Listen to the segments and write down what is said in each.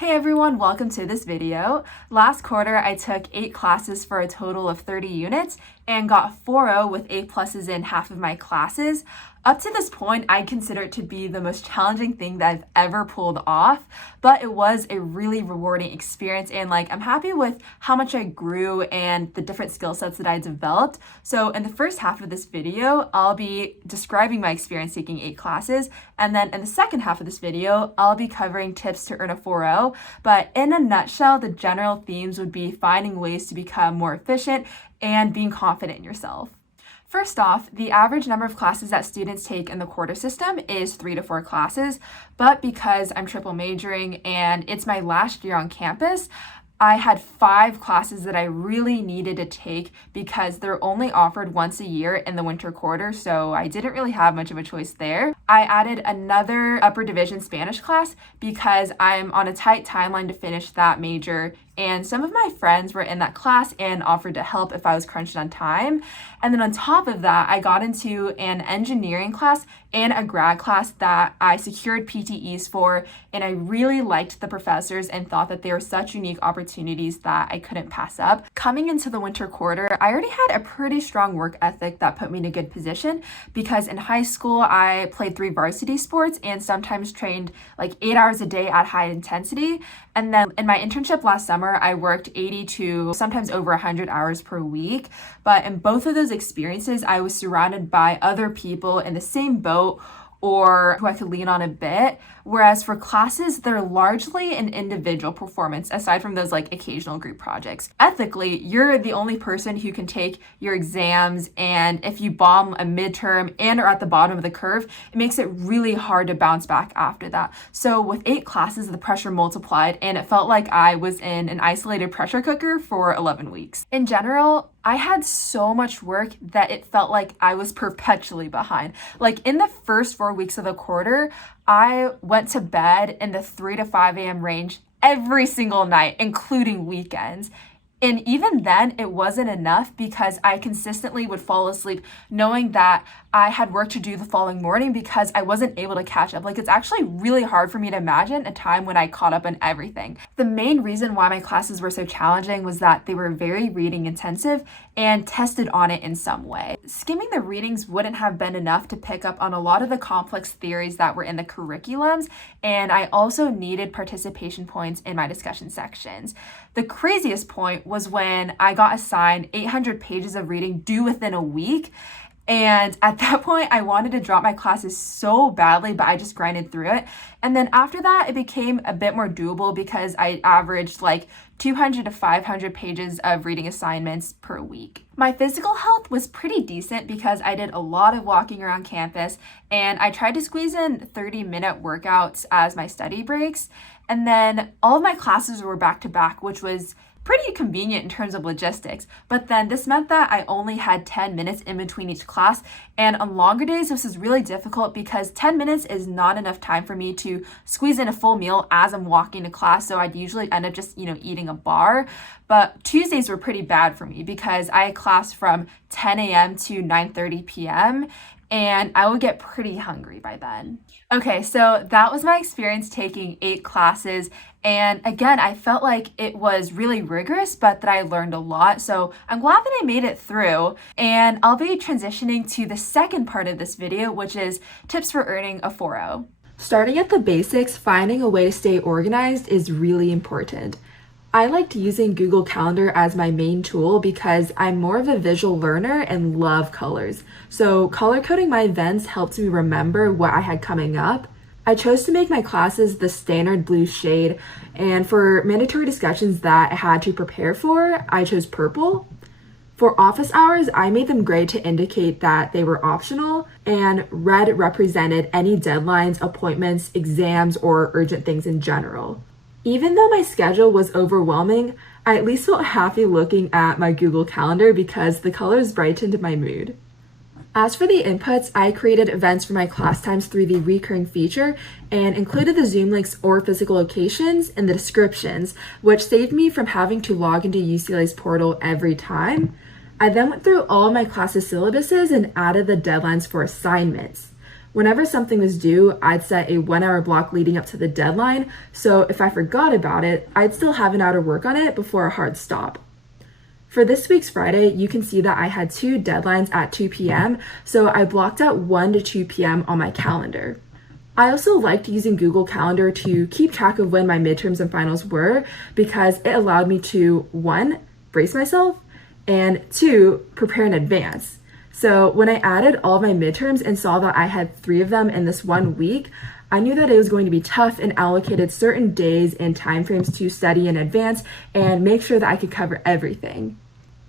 Hey everyone, welcome to this video. Last quarter, I took 8 classes for a total of 30 units and got 4.0 with A pluses in half of my classes. Up to this point, I consider it to be the most challenging thing that I've ever pulled off, but it was a really rewarding experience and I'm happy with how much I grew and the different skill sets that I developed. So in the first half of this video, I'll be describing my experience taking 8 classes, and then in the second half of this video, I'll be covering tips to earn a 4.0. But in a nutshell, the general themes would be finding ways to become more efficient and being confident in yourself. First off, the average number of classes that students take in the quarter system is 3 to 4 classes, but because I'm triple majoring and it's my last year on campus, I had 5 classes that I really needed to take because they're only offered once a year in the winter quarter, so I didn't really have much of a choice there. I added another upper division Spanish class because I'm on a tight timeline to finish that major, and some of my friends were in that class and offered to help if I was crunched on time. And then on top of that, I got into an engineering class and a grad class that I secured PTEs for, and I really liked the professors and thought that they were such unique opportunities that I couldn't pass up. Coming into the winter quarter, I already had a pretty strong work ethic that put me in a good position because in high school, I played 3 varsity sports and sometimes trained 8 hours a day at high intensity. And then in my internship last summer, I worked 80 to sometimes over 100 hours per week. But in both of those experiences, I was surrounded by other people in the same boat or who I could lean on a bit. Whereas for classes, they're largely an individual performance, aside from those occasional group projects. Ethically, you're the only person who can take your exams, and if you bomb a midterm and are at the bottom of the curve, it makes it really hard to bounce back after that. So with 8 classes, the pressure multiplied, and it felt like I was in an isolated pressure cooker for 11 weeks. In general, I had so much work that it felt like I was perpetually behind. In the first 4 weeks of the quarter, I went to bed in the 3 to 5 a.m. range every single night, including weekends. And even then, it wasn't enough because I consistently would fall asleep knowing that I had work to do the following morning because I wasn't able to catch up. It's actually really hard for me to imagine a time when I caught up on everything. The main reason why my classes were so challenging was that they were very reading intensive and tested on it in some way. Skimming the readings wouldn't have been enough to pick up on a lot of the complex theories that were in the curriculums, and I also needed participation points in my discussion sections. The craziest point was when I got assigned 800 pages of reading due within a week. And at that point, I wanted to drop my classes so badly, but I just grinded through it. And then after that, it became a bit more doable because I averaged 200 to 500 pages of reading assignments per week. My physical health was pretty decent because I did a lot of walking around campus, and I tried to squeeze in 30-minute workouts as my study breaks. And then all of my classes were back to back, which was pretty convenient in terms of logistics, but then this meant that I only had 10 minutes in between each class, and on longer days this is really difficult because 10 minutes is not enough time for me to squeeze in a full meal as I'm walking to class, so I'd usually end up just eating a bar. But Tuesdays were pretty bad for me because I had class from 10 a.m. to 9:30 p.m. and I would get pretty hungry by then. Okay, so that was my experience taking 8 classes. And again, I felt like it was really rigorous, but that I learned a lot. So I'm glad that I made it through. And I'll be transitioning to the second part of this video, which is tips for earning a 4.0. Starting at the basics, finding a way to stay organized is really important. I liked using Google Calendar as my main tool because I'm more of a visual learner and love colors. So color coding my events helped me remember what I had coming up. I chose to make my classes the standard blue shade, and for mandatory discussions that I had to prepare for, I chose purple. For office hours, I made them gray to indicate that they were optional, and red represented any deadlines, appointments, exams, or urgent things in general. Even though my schedule was overwhelming, I at least felt happy looking at my Google Calendar because the colors brightened my mood. As for the inputs, I created events for my class times through the recurring feature and included the Zoom links or physical locations in the descriptions, which saved me from having to log into UCLA's portal every time. I then went through all of my classes' syllabuses and added the deadlines for assignments. Whenever something was due, I'd set a 1 hour block leading up to the deadline, so if I forgot about it, I'd still have an hour to work on it before a hard stop. For this week's Friday, you can see that I had 2 deadlines at 2 p.m., so I blocked out 1 to 2 p.m. on my calendar. I also liked using Google Calendar to keep track of when my midterms and finals were because it allowed me to, 1, brace myself, and 2, prepare in advance. So when I added all of my midterms and saw that I had 3 of them in this 1 week, I knew that it was going to be tough and allocated certain days and timeframes to study in advance and make sure that I could cover everything.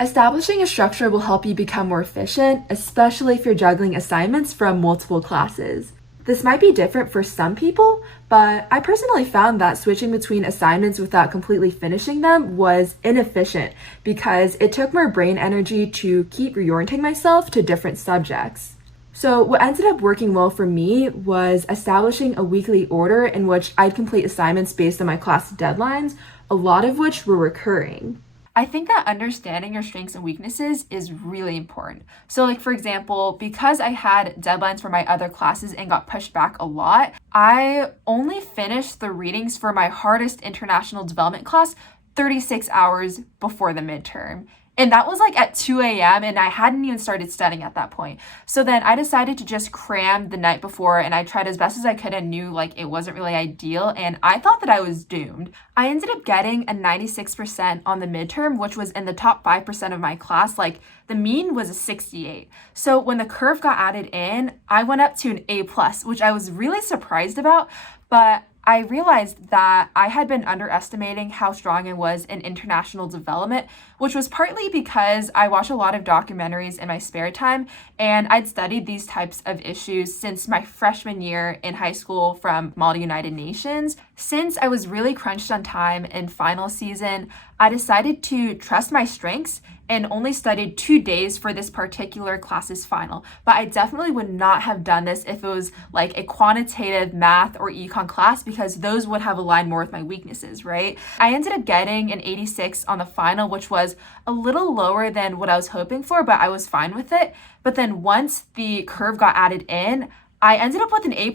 Establishing a structure will help you become more efficient, especially if you're juggling assignments from multiple classes. This might be different for some people, but I personally found that switching between assignments without completely finishing them was inefficient because it took more brain energy to keep reorienting myself to different subjects. So what ended up working well for me was establishing a weekly order in which I'd complete assignments based on my class deadlines, a lot of which were recurring. I think that understanding your strengths and weaknesses is really important. So like, for example, because I had deadlines for my other classes and got pushed back a lot, I only finished the readings for my hardest international development class 36 hours before the midterm. And that was like at 2 a.m. and I hadn't even started studying at that point. So then I decided to just cram the night before and I tried as best as I could and knew like it wasn't really ideal and I thought that I was doomed. I ended up getting a 96% on the midterm, which was in the top 5% of my class. Like the mean was a 68. So when the curve got added in, I went up to an A+, which I was really surprised about, but I realized that I had been underestimating how strong I was in international development, which was partly because I watch a lot of documentaries in my spare time, and I'd studied these types of issues since my freshman year in high school from Model United Nations. Since I was really crunched on time in final season, I decided to trust my strengths and only studied 2 days for this particular class's final. But I definitely would not have done this if it was like a quantitative math or econ class because those would have aligned more with my weaknesses, right? I ended up getting an 86 on the final, which was a little lower than what I was hoping for, but I was fine with it. But then once the curve got added in, I ended up with an A+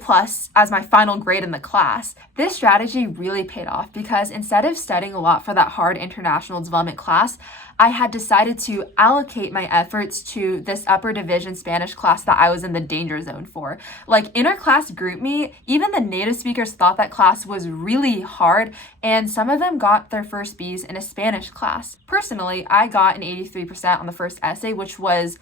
as my final grade in the class. This strategy really paid off because instead of studying a lot for that hard international development class, I had decided to allocate my efforts to this upper division Spanish class that I was in the danger zone for. Like in our class group meet, even the native speakers thought that class was really hard and some of them got their first B's in a Spanish class. Personally, I got an 83% on the first essay, which was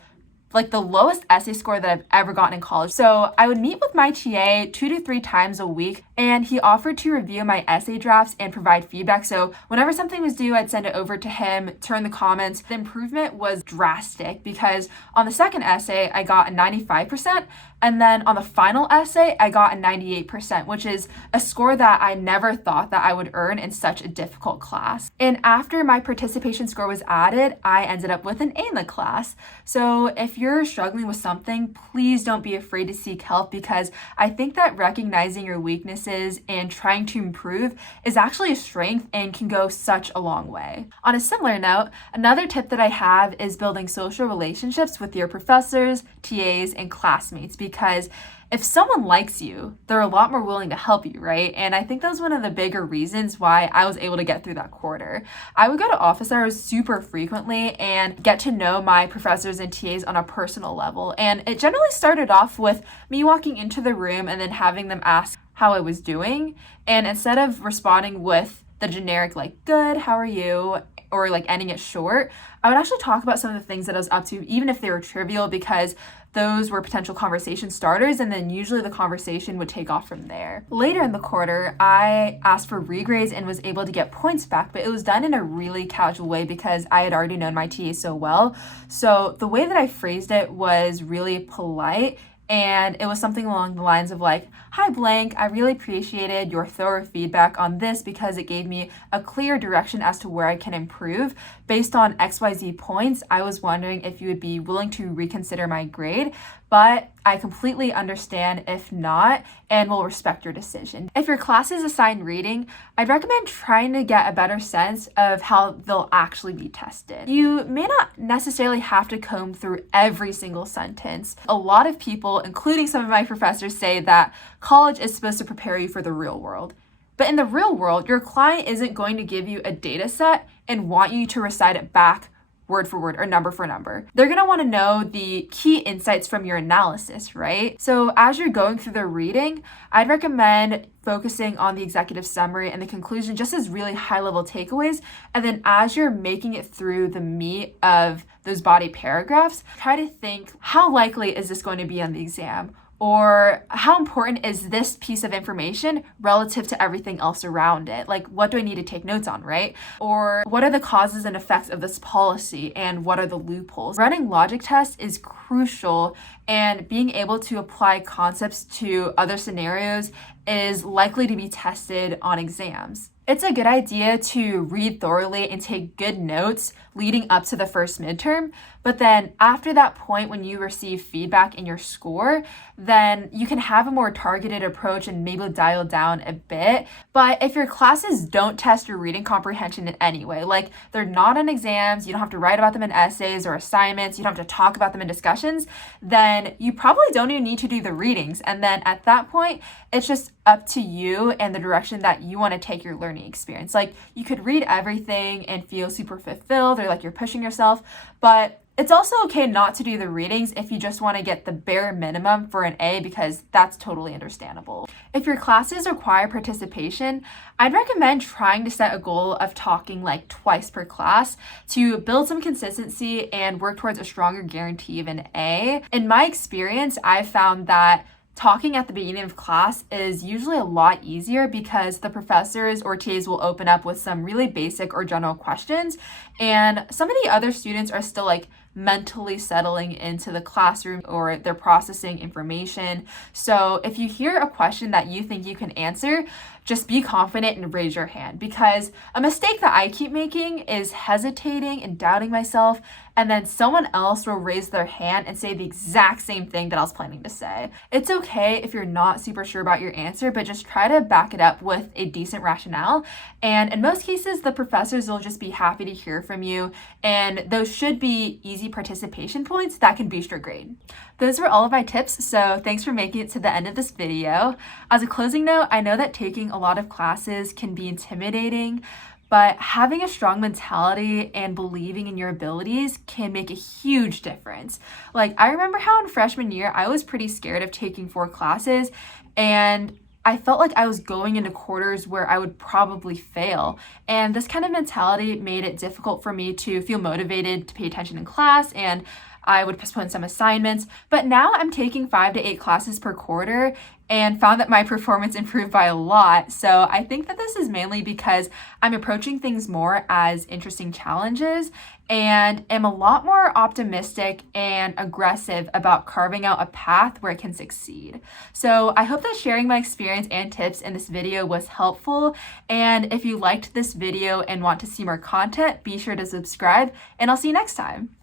like the lowest essay score that I've ever gotten in college. So I would meet with my TA 2 to 3 times a week, and he offered to review my essay drafts and provide feedback. So whenever something was due, I'd send it over to him, turn the comments. The improvement was drastic because on the second essay, I got a 95%. And then on the final essay, I got a 98%, which is a score that I never thought that I would earn in such a difficult class. And after my participation score was added, I ended up with an A in the class. So if you're struggling with something, please don't be afraid to seek help because I think that recognizing your weaknesses and trying to improve is actually a strength and can go such a long way. On a similar note, another tip that I have is building social relationships with your professors, TAs, and classmates because if someone likes you, they're a lot more willing to help you, right? And I think that was one of the bigger reasons why I was able to get through that quarter. I would go to office hours super frequently and get to know my professors and TAs on a personal level. And it generally started off with me walking into the room and then having them ask how I was doing. And instead of responding with the generic, like, good, how are you? Or like ending it short, I would actually talk about some of the things that I was up to, even if they were trivial, because those were potential conversation starters, and then usually the conversation would take off from there. Later in the quarter, I asked for regrades and was able to get points back, but it was done in a really casual way because I had already known my TA so well. So the way that I phrased it was really polite, and it was something along the lines of like, hi blank, I really appreciated your thorough feedback on this because it gave me a clear direction as to where I can improve. Based on XYZ points, I was wondering if you would be willing to reconsider my grade. but I completely understand if not and will respect your decision. If your class is assigned reading, I'd recommend trying to get a better sense of how they'll actually be tested. You may not necessarily have to comb through every single sentence. A lot of people, including some of my professors, say that college is supposed to prepare you for the real world. But in the real world, your client isn't going to give you a data set and want you to recite it back word for word or number for number. They're gonna wanna know the key insights from your analysis, right? So as you're going through the reading, I'd recommend focusing on the executive summary and the conclusion just as really high-level takeaways. And then as you're making it through the meat of those body paragraphs, try to think, how likely is this going to be on the exam? Or how important is this piece of information relative to everything else around it? Like, what do I need to take notes on, right? Or what are the causes and effects of this policy and what are the loopholes? Running logic tests is crucial, and being able to apply concepts to other scenarios is likely to be tested on exams. It's a good idea to read thoroughly and take good notes leading up to the first midterm, but then after that point when you receive feedback in your score, then you can have a more targeted approach and maybe dial down a bit. But if your classes don't test your reading comprehension in any way, like they're not on exams, you don't have to write about them in essays or assignments, you don't have to talk about them in discussions, then you probably don't even need to do the readings. And then at that point, it's just up to you and the direction that you want to take your learning experience. Like, you could read everything and feel super fulfilled or like you're pushing yourself, but it's also okay not to do the readings if you just want to get the bare minimum for an A, because that's totally understandable. If your classes require participation, I'd recommend trying to set a goal of talking like twice per class to build some consistency and work towards a stronger guarantee of an A. In my experience, I've found that talking at the beginning of class is usually a lot easier because the professors or TAs will open up with some really basic or general questions, and some of the other students are still like mentally settling into the classroom or they're processing information. So if you hear a question that you think you can answer, just be confident and raise your hand, because a mistake that I keep making is hesitating and doubting myself, and then someone else will raise their hand and say the exact same thing that I was planning to say. It's okay if you're not super sure about your answer, but just try to back it up with a decent rationale. And in most cases, the professors will just be happy to hear from you, and those should be easy participation points that can boost your grade. Those were all of my tips, so thanks for making it to the end of this video. As a closing note, I know that taking a lot of classes can be intimidating, but having a strong mentality and believing in your abilities can make a huge difference. Like, I remember how in freshman year, I was pretty scared of taking 4 classes, and I felt like I was going into quarters where I would probably fail. And this kind of mentality made it difficult for me to feel motivated to pay attention in class, and I would postpone some assignments. But now I'm taking 5 to 8 classes per quarter and found that my performance improved by a lot. So I think that this is mainly because I'm approaching things more as interesting challenges and am a lot more optimistic and aggressive about carving out a path where I can succeed. So I hope that sharing my experience and tips in this video was helpful. And if you liked this video and want to see more content, be sure to subscribe, and I'll see you next time.